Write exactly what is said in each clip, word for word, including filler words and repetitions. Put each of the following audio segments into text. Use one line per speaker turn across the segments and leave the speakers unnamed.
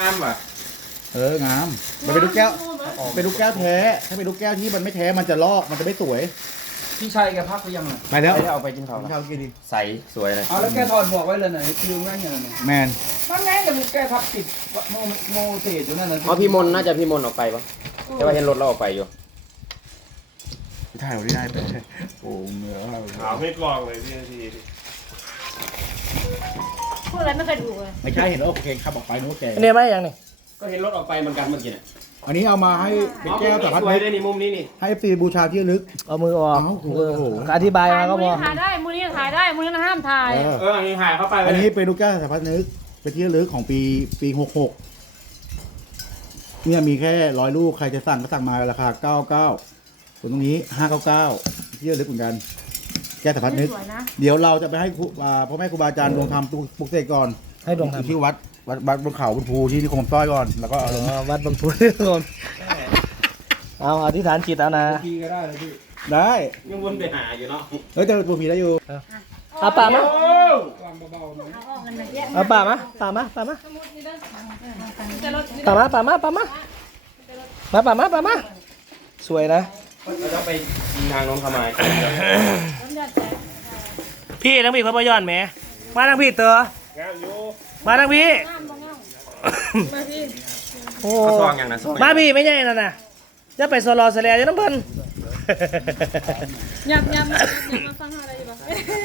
งามว่ะ
เอองามมันเป็นลูกแก้วเป็นลูกแก้วแท้ถ้าเป็นลูกแก้วที่มันไม่แท้มันจะลอกมันจะไม่สวย
พี่ชัยแกพักหรือยังอ่ะ
ไปแล้ว
เอาไปกินข้าว
ข้าวกินดิ
ใสสวยเลย
เอาแล้วแกถอดหมวกไว้เลยไหนลืมไว้ยังไงเนี่ย
แมน
มันไงแต่มึงแกพับติดโมโมเศษอยู่นั่นเลย
อ๋อพี่มนน่าจะพี่มนออกไปปะแต่ว่าเห็นรถเราออกไปอยู่
ถ่ายเราได้ไปโอ้เนื้อ
ขาวไม่กรองเลยพี่นาที
พูดอะไรไม่เคยถูกเลย
ไม่ใช่เห็นแล้วโอเคขับออกไปนู้นแก
อันนี้ไม่ยังนี่
ก็เห็นรถออกไปเหมือนกันเมื่อกี้เนี่ย
อันนี้เอามาให้เป็นแก้วแต่พัด
สวย
นึก
เลยนี่มุมนี้นี่
ให้เอฟซีบูชาที่ระลึก
เอามือออก
เอ้าโอ้โห
เอออธิบายมาก็พอ
ถ่ายได้มูนี่ถ่ายได้มูนี่ห้ามถ่าย
เออ
เอออันนี้หายเข้าไป
อันนี้เป็นลูกแก้วแต่พัดนึกเป็นที่ระลึกของปีปีหกหกเนี่ยมีแค่ร้อยลูกใครจะสั่งก็สั่งมาราคาเก้าเก้าส่วนตรงนี้ห้าเก้าเก้าที่ระลึกเหมือนกันแก้วแต่พัดนึก
สวยนะ
เดี๋ยวเราจะไปให้ครูอ่าพ่อแม่ครูบาอาจารย์ดวงธรรมปลุกเสกก่อน
ให้ดวงธรรม
ที่วัดวัดวัดบนเขาบนภูที่นิคมต้อยก่อนแล้วก็เอาลง
อ๋อวัดบางพุทธคนเอาอธิษฐานจิตเอานะ
พี่ก็ได้เลยพี่
ได้
ยังวนไปหาอยู่เนาะ
เฮ้ยแต่ตัวผีได้อยู่
เอาป่ามา
วางเบาๆหน่อย
เอาออกกันหน่อยเยอะ
เอาป่ามาป่ามาป่ามาป่ามาป่ามาป่ามามาป่ามาป่ามาสวยนะ
เราจะไปทางโน้นทำไม
พี่ทั้งพี่เขาไปย้อนแหมมาทั้งพี่เต๋อง
ามอยู่
มาทั้งพี่โอ้
เขาซองอย่างนั้นซอง
มาพี่ไม่ใช่นั่นน่ะจะไปโซโลเสลียจะน้ำเพิ่น
ยำยำยำมาฟังอะไรอยู่บ้าง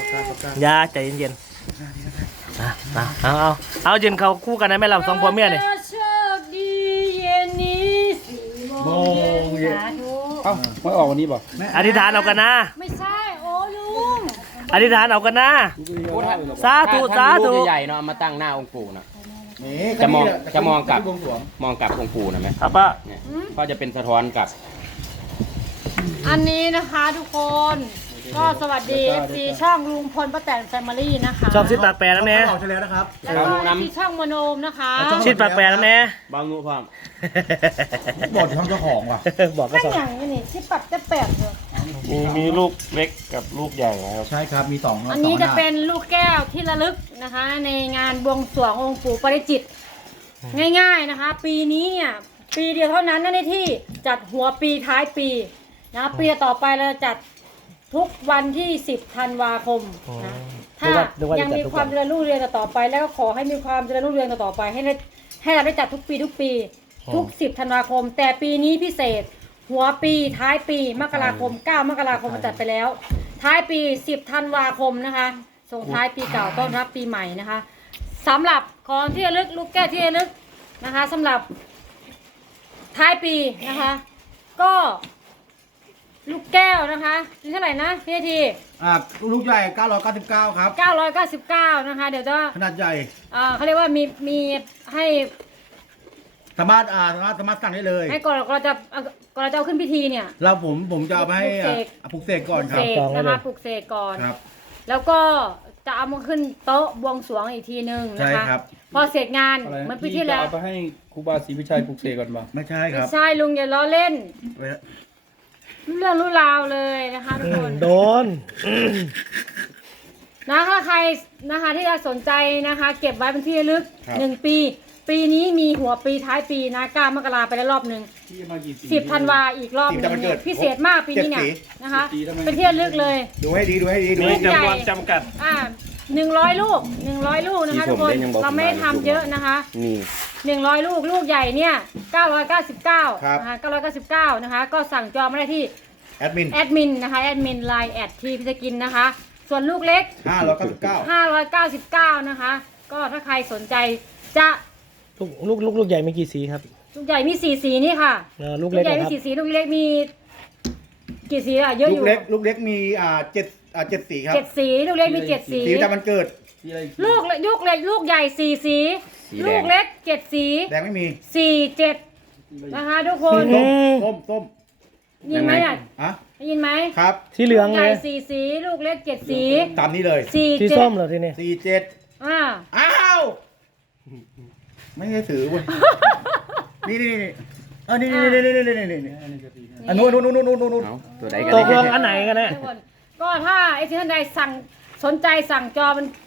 อย่าใจเย็นๆอ่ะมาเอาเอาเอาเย็นเขาคู่กันได้ไหมเราสองผัวเมียนี่
โชคดีเย็นนี้สี่โมงเย็นสาธุ
เอ้าไม่ออกวันนี้ป่ะ
อธิษฐานเอากันนะ
ไม่ใช่โอ้ลุง
อธิษฐานเอากันนะสาธุสาธุ
ลูกใหญ่ๆเนาะเอามาตั้งหน้าองค์ปู่นะ
นี่
จะมองจะมองกลับ
ที่บวงสรวง
มองกลับองค์ปู่นะไหม
ครับป้า
เนี่ยก็จะเป็นสะท้อนกลับ
อันนี้นะคะทุกคนก็สวัสดีซีช่องลุงพลป้าแตนแฟมิลี่นะคะ
ชอบชิดปากแปรน้ำเนี้ย
ออกเฉลยนะครับ
แล้วก็ซีช่องมโนมนะคะ
ชิดปากแปรน้ำเนี้ย
บางงูพร้อม
บอกถึงทำเจ้าของว่ะ
บอกก็
ก็
สอง
อย่างนี้นี่ชิดปักจะแปลกเลย
มีมีลูกเล็กกับลูกใหญ่นะครับ
ใช่ครับมีสอง
อันนี้
สงหา
จะเป็นลูกแก้วที่ระลึกนะคะ ในงานบวงสรวงองค์ปู่ปาริจิตรง่ายๆนะคะ ปีนี้เนี่ยปีเดียวเท่านั้นนะในที่จัดหัวปีท้ายปีนะปีต่อไปเราจะจัดทุกวันที่สิบธันวาคมนะถ้ายังมีความเจริญรุ่งเรืองต่อไปแล้วก็ขอให้มีความเจริญรุ่งเรืองต่อไปให้ได้ให้เราได้จัดทุกปีทุกปี ทุกสิบธันวาคม แต่ปีนี้พิเศษ หัวปีท้ายปีมกราคมเก้ามกราคมจัดไปแล้ว ท้ายปีสิบธันวาคมนะคะส่งท้ายปีเก่าต้อนรับปีใหม่นะคะสำหรับของที่ระลึกลูกแก้วที่ระลึกนะคะสำหรับท้ายปีนะคะ ก็ลูกแก้วนะคะนี่เท่าไหร่นะพี่นาที
อ่าลูกใหญ่เก้าร้อยเก้าสิบเก้าครับ
เก้าร้อยเก้าสิบเก้านะคะเดี๋ยวจะ
ขนาดใหญ่
อ่าเขาเรียกว่ามีมีให้
สามารถอ่าสามารถสามารถสั่งได้เลย
ให้ก่อนเราจะเอาก่อนเราจะเอาขึ้นพิธีเนี่ย
เราผมผมจะเอาไปให้
ปลุกเสก
อ่ะปลุกเสกก่อนค
เส
รับ
กนะคะปลุกเสกก่อน
ครับ
แล้วก็จะเอามาขึ้นโต๊ะบวงสรวงอีกทีนึงนะ
ใช่
คะ
ครับ
พอเสร็จงาน
อะไร
เหมือน
นะ
ปี
พี่
ที่
จะ
แล้ว
เอาไปให้ครูบาศรีวิชัยปลุกเสกก่อนป่ะ
ไม่ใช่ค
ไม่
รับ
ใช่ลุงอย่าล้อเล่น
เว้ย
รู้เรื่องรู้ราวเลยนะคะทุกคน
โดน
นะถ้าใครนะคะที่จะสนใจนะคะ เก็บไว้เป็นที่ระลึกหนึ่งปี ปีนี้มีหัวปีท้ายปีนะเก้ามกราไปแล้วรอบหนึ่ง
พี่มากี่สี
สิบธันวาอีกรอบหนึงเนี่ยพิเศษมากปีนี้เนี่ยนะคะเป็นที่ระลึกเลย
ดูให้ดีดูให้ดีดู
มี
ให้ดี
จำนวนจำกัด
อ่าหนึ่งร้อยลูกหนึ่งร้อยลูกนะคะทุกคนเราไม่ได้ทำเยอะนะคะ
นี่
หนึ่งร้อยลูกลูกใหญ่เนี่ยเก้าร้อยเก้าสิบเก้านะคะเก้าร้อยเก้าสิบเก้านะคะก็สั่งจองมาได้ที่
แอดมิน
แอดมินนะคะแอดมินไลน์แอดทีพิจกินนะคะ ส่วนลูกเล็ก
ห้าร้อยเก้าสิบเก้า
ห้าร้อยเก้าสิบเก้านะคะ ก็ถ้าใครสนใจจะ
ลูกลูกลูกลูกใหญ่มีกี่สีครับ
ลูกใหญ่มีสี่สีนี่ค่ะ
เออลูก
ลู
เล็
ก
ก
ใหญ่
นะ
มี
ครับ
สี่สีลูกเล็กมีกี่สีอ่ะเยอะอ
ลู
ยู่
กเล็กลูกเล็กมีอ่าเจ็ดอ่าเจ็ดสีครับ
เจ็ดสีลูกเล็กมีเจ็ดสี
สีประจำวันเกิด
ที่อะไร
ลูกเล็กลูกเล็กลูกใหญ่สี่สี ลูกเล็กเจ็ดสี
แดงไม่มี
สี่เจ็ดนะคะทุกคน
ส้มส้มส้ม
ได้ยินไหมอ่ะ
อ่ะ
ได้ยินไหม
ครับ
สีเหลือง
ให
เล
ญ่
ย
สี่สีลูกเล็กเจ็ดสี
ตามนี้เลย
สี่
สี
เจ็
ส้
ด
มเหรอทีนี้
สี่เจ็ด
อ่า
อ้าวไม่ได้ถือเว้ยนี่นี่นี่เออนี่นี่นี่นี่นี่นี่นี่อันนู้นนู้นนู้นนู้นนู้น
เอาตัวใดกัน
ตกลงอันไหนกันแน่
ทุกคนก็ถ้าไอ้ที่ท่านใดสั่งสนใจสั่งจองเป็น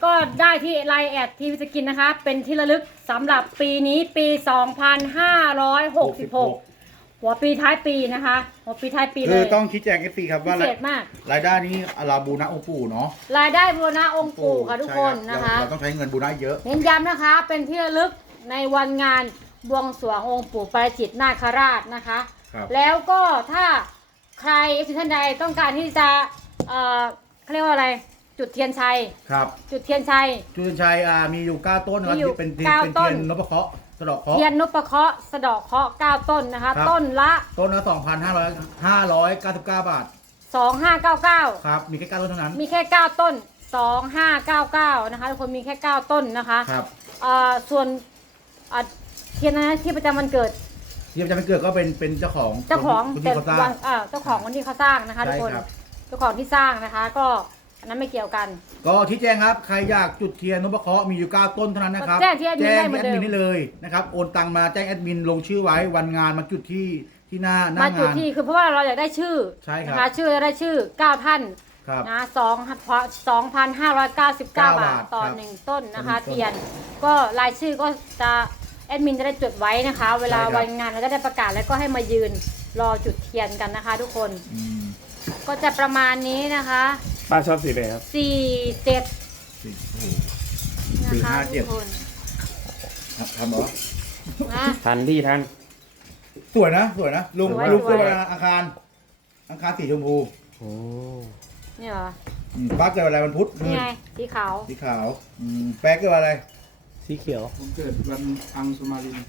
ก็ได้ที่ไลน์แอดทีวีสกินนะคะ เป็นที่ระลึกสำหรับปีนี้ปี สองพันห้าร้อยหกสิบหก หัวปีท้ายปีนะคะ หัวปีท้ายปีเล
คือย ต้องชี้แจง เอฟ ซี ครับ
พิ
ว่า
เศษมาก
รายได้นี้เราบูนะองค์ปู่เนาะ
รายได้บูรณะองค์ปู่ค่ะทุกคน
ใช่
นะคะ
รับเราเราต้องใช้เงินบูนะเยอะ
เน้นย้ำนะคะ เป็นที่ระลึกในวันงานบวงสรวงองค์ปู่ปาริจิตนาคราชนะคะ
ครับ
แล้วก็ถ้าใครเอฟซีท่านใดต้องการที่จะเอ่อเขาเรียกว่าอะไร จุดเทียนชัย
ครับ
จุดเทียนชัย
จุลชัยอ่ามีอยู่เก้าต้นนะครับ
มีอยู่
ที่เป็นที่
เก้า
เป็น
ต้
เที
น
ยนนพเคราะห์สะเดาะเคราะห์
เทียนนพเคราะห์สะเดาะเคราะห์เก้าต้นนะคะ
ครับ
ต้นละ
ต้นละสองพันห้าร้อยห้าร้อยเก้าสิบเก้าบาท
สองห้าเก้าเก้า
ครับมีแค่เก้าต้นเท่านั้น
มีแค่เก้าต้นสองห้าเก้าเก้านะคะทุกคนมีแค่เก้าต้นนะคะ
ครับ
เอ่อส่วนอ่ะเทียนนะที่ประจำวันเกิด
ที่จะไม่เกิดก็เป็นเป็นเจ้าของ
เจ้าของ
คน
แต่
ที่เขาสร้า
วั
ง
นเอ่อเจ้าของคนที่เขาสร้างนะคะทุกคน
ใช่ครับ
เจ้าของที่สร้างนะคะ ก็อันนั้นไม่เกี่ยวกัน
ก็ที่แจ้งครับใครอยากจุดเทียนนพเคราะห์มีอยู่เก้าต้นเท่านั้นนะครับ
ก็แจ้งที่แอดมินได้เหมื
แอ
อน
ด
เดิม
มินได้เลยนะครับโอนตังมาแจ้งแอดมินลงชื่อไว้วันงานมาจุดที่ที่หน้าหน้า
มาจุด
งาน
ที่คือเพราะว่าเราอยากได้ชื่อ
ใช่ครับ
นะคะชื่อจะได้ชื่อเก้าท่าน
ครับ
นะสองสองพันห้าร้อยเก้าสิบเก้า
เก้า
บา
บา
ท
ท
ต่อ
ครับ
หนึ่งต้นนะคะ
ต่อหนึ่งต้น
เทียนก็รายชื่อก็จะแอดมินจะได้จดไว้นะคะ เวลา
ใช่ครับ
วันงานเราจะได้ประกาศแล้วก็ให้มายืนรอจุดเทียนกันนะคะ ทุกคน
อืม
ก็จะประมาณนี้นะคะ
ป้าชอบสีไหนครับ
สี่เจ็ด
สี่โอ้โห
นะ
สี่
คะ
ห้าเจ็
ทุ
ด
กคน
ครับทำเหรอ
นะ
ทันที่ทัน
สวยนะสวยนะลุง
สวย
ลุง
สวย
เกิดวันอังคารอังคารสีชมพู
โอ้
นี่เหรอ
อืมป้าเกิดวันอะไรวันพุธ
นี่ไงสีขาว
สีขาวอืมแป๊กเกิดวันอะไร
สีเขียว
ผมเกิดวันอังสุมาริน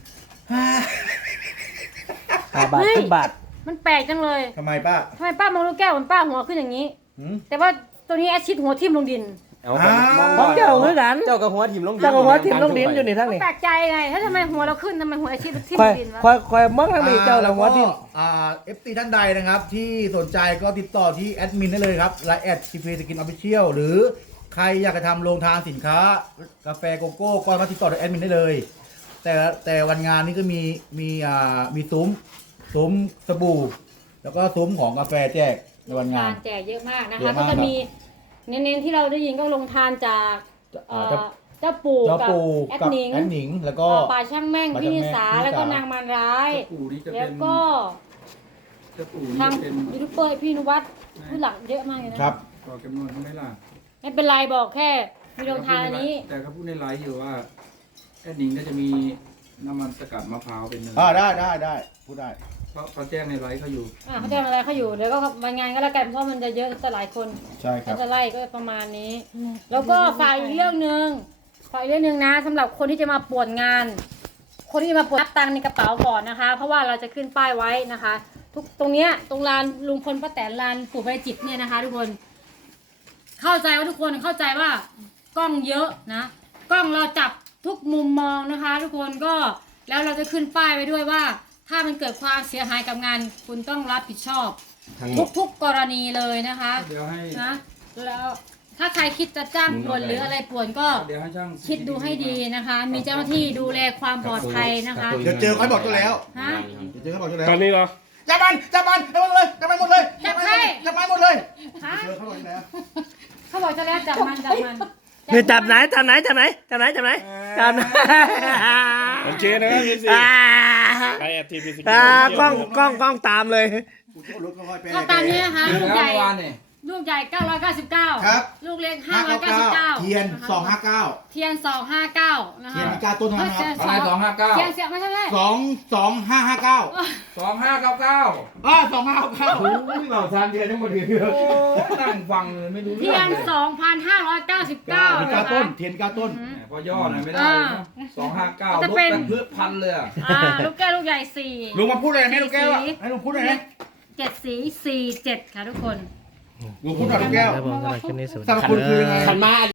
ห้าบาท
เฮ้ย
สิบบาท
มันแปลกจังเลย
ทำไมป้า
ทำไมป้ามองลูกแก้วเหมือนป้าหัวขึ้นอย่างนี้
หืม
แต่ว่าตัวนี้แอดชิดหัวทิ่มลงดิน
เอา
อ้าว
มอง
ของเจ้าคือกัน
เจ้ากับหัวทีมลงดิน
เจ้ากับหัวทิ่มลงดินอยู่นี่ทั้งนี้
แปลกใจไงถ้าทำไมหัวเราขึ้นทำไมหัวแอดชิดทิ่ม
ค
ล
อย
งดินวะ
คอยคอยมองทางนี้เจ้าละหัวทิ่ม
อ่าเอฟซีท่านใดนะครับ ที่สนใจก็ติดต่อที่แอดมินได้เลยครับไลน์แอดทีพีสกินออฟฟิเชียลหรือใครอยากจะทำโรงทานสินค้ากาแฟโกโก้ก็มาติดต่อที่แอดมินได้เลย แต่แต่วันงานนี้ก็มีมีอ่ามีซุ้มซุ้มสบู่ แล้วก็ซุ้มของกาแฟแจกในวันงาน
แจกเยอะมากนะ
เย
คะ
อะ
ก็
มาก
จะมีเน้นๆที่เราได้ยินก็ลงทานจากเอ่อ
เจ้า
เจ้าปู่
เจ้า
กับ
ปู
แอด
กับ
หนิง
แอดหนิงแล้วก็
เอ่อป่าช่างแม่ง
ป่า
พี่
ช่าง
นิ
แม่ง
สา
พี่นิสา
แล้วก็นางมารร้าย
เจ้าปู่นี่จะ
แล้
เป็
วน ก็
เจ้าปู่นี่
ทาง
จะเป็น
ยูทูบเบอร์พี่นุวัฒน์ผู้หลักเยอะมากเลยนะครับ
ก่อจำนวนเขาไหม่ล่ะ
ไม่เป็นไรบอกแค่มีลงทานอันนี้
แต่เขาพูดในไลฟ์อยู่ว่าแอดนิงก็จะมีน้ำมันสกัดมะพร้าวเป็นเนย
อ่าได้ได้ได้พูดได้
เพราะเขาแจ้งในไลฟ์เขาอยู่
อ่าเขาจะทำอะไรเขาอยู่เดี๋ยวก็วันงานก็แล้วกันเพราะมันจะเยอะจะหลายคน
ใช่ค
ก็
รับ
จะไล่ก็ประมาณนี้ แล้วก็ฝากอีกเรื่องหนึ่งฝากอีกเรื่องหนึ่งนะสำหรับคนที่จะมาป่วนงาน คนที่จะมาป่วนรับตังค์ในกระเป๋าก่อนนะคะ เพราะว่าเราจะขึ้นป้ายไว้นะคะ ทุกตรงเนี้ยตรงลานลุงพลป้าแตนลานปู่ใบจิตเนี่ยนะคะ ทุกคน เข้าใจว่าทุกคนเข้าใจว่ากล้องเยอะนะกล้องเราจับทุกมุมมองนะคะ ทุกคนก็แล้วเราจะขึ้นป้ายไว้ด้วยว่า ถ้ามันเกิดความเสียหายกับงาน คุณต้องรับผิดชอบ
ทั้งหมด
ทุกๆกรณีเลยนะคะ
เดี๋ยวให้
นะแล้วถ้าใครคิดจะจ้างป่วนหรืออะไรป่วนก็
เดี๋ยวให้ช่าง
คิดดูให้ดีนะคะ มีเจ้าหน้าที่ดูแลความปลอดภัยนะคะ
เดี๋ยวเจอเขาบอกตัวแล้ว
ฮะ
เดี๋ยวเจอเขาบอกตัวแล้ว
ตอนนี้เหรอ
จับมันจับมันจับมันเลยจับมันหมดเลย
จับใคร
จับมันหมดเลย
ฮะ
เจอเขาบอกแล้ว
เขาบอกจะแล้วจับมันจับมัน
นี่จับไหนจับไหนจับไหนจับไหนจับไหนจับไหน
โอเคนะครับพี่ซี
อ่า
ไอแอดทีพีซี
อ่ากล้องกล้องกล้องตามเลย
กูจะเอารถค่อยๆไป
ก็ตามนี้นะคะลูกใหญ่
เมื่อวานเนี่ย
ลูกใหญ่เก้าร้อยเก้าสิบเก้า
ครับ
ลูกเล็ก
ห้า
ห้าร้อย
เก้า
เก้าสิบ
เก้า
เก้า
เทียนสองห้าเก้า
เทียนสองห้าเก้านะคะ
เทียนมีเก้าต้นเท่านั้นครับ
อะไรสองห้าเก้า
เทียนเสียไม่ใช่ไหม
สองสองห้าห้าเก้า
สองห้าเก้าเก้า
อ่าสองห้าเก้า
โอ้ยเราทานเทียนทั้งหมดเยอะโอ้นั่งฟังเลยไม่รู้
เที
เรื่
ย
อง
น
เลย
สองพันห้าร้อยเก้าสิบเก้า
มี
นะ
เก้า
คะ
ต้นเทียนเก้าต้น
อืม
พอย่อหน่อยไม่ได้สองห้าเก้า
จะ
ลบ
เป็น
กันเพื่อพันเลยอะ
อ่าลูกแก้วลูกใหญ่สี่
ลุงมาพูดเลยไหมลุงแก้วอะให้ลุงพูดเลยไหม
เจ็ดสีสี่เจ็ดค่ะทุกคน
ลุงพูดหน่อยลุงแก้ว
ครับผมสำหรับคลิปนี้สวัส
สรรพ
ดี
คุณคือยังไง
ขันมา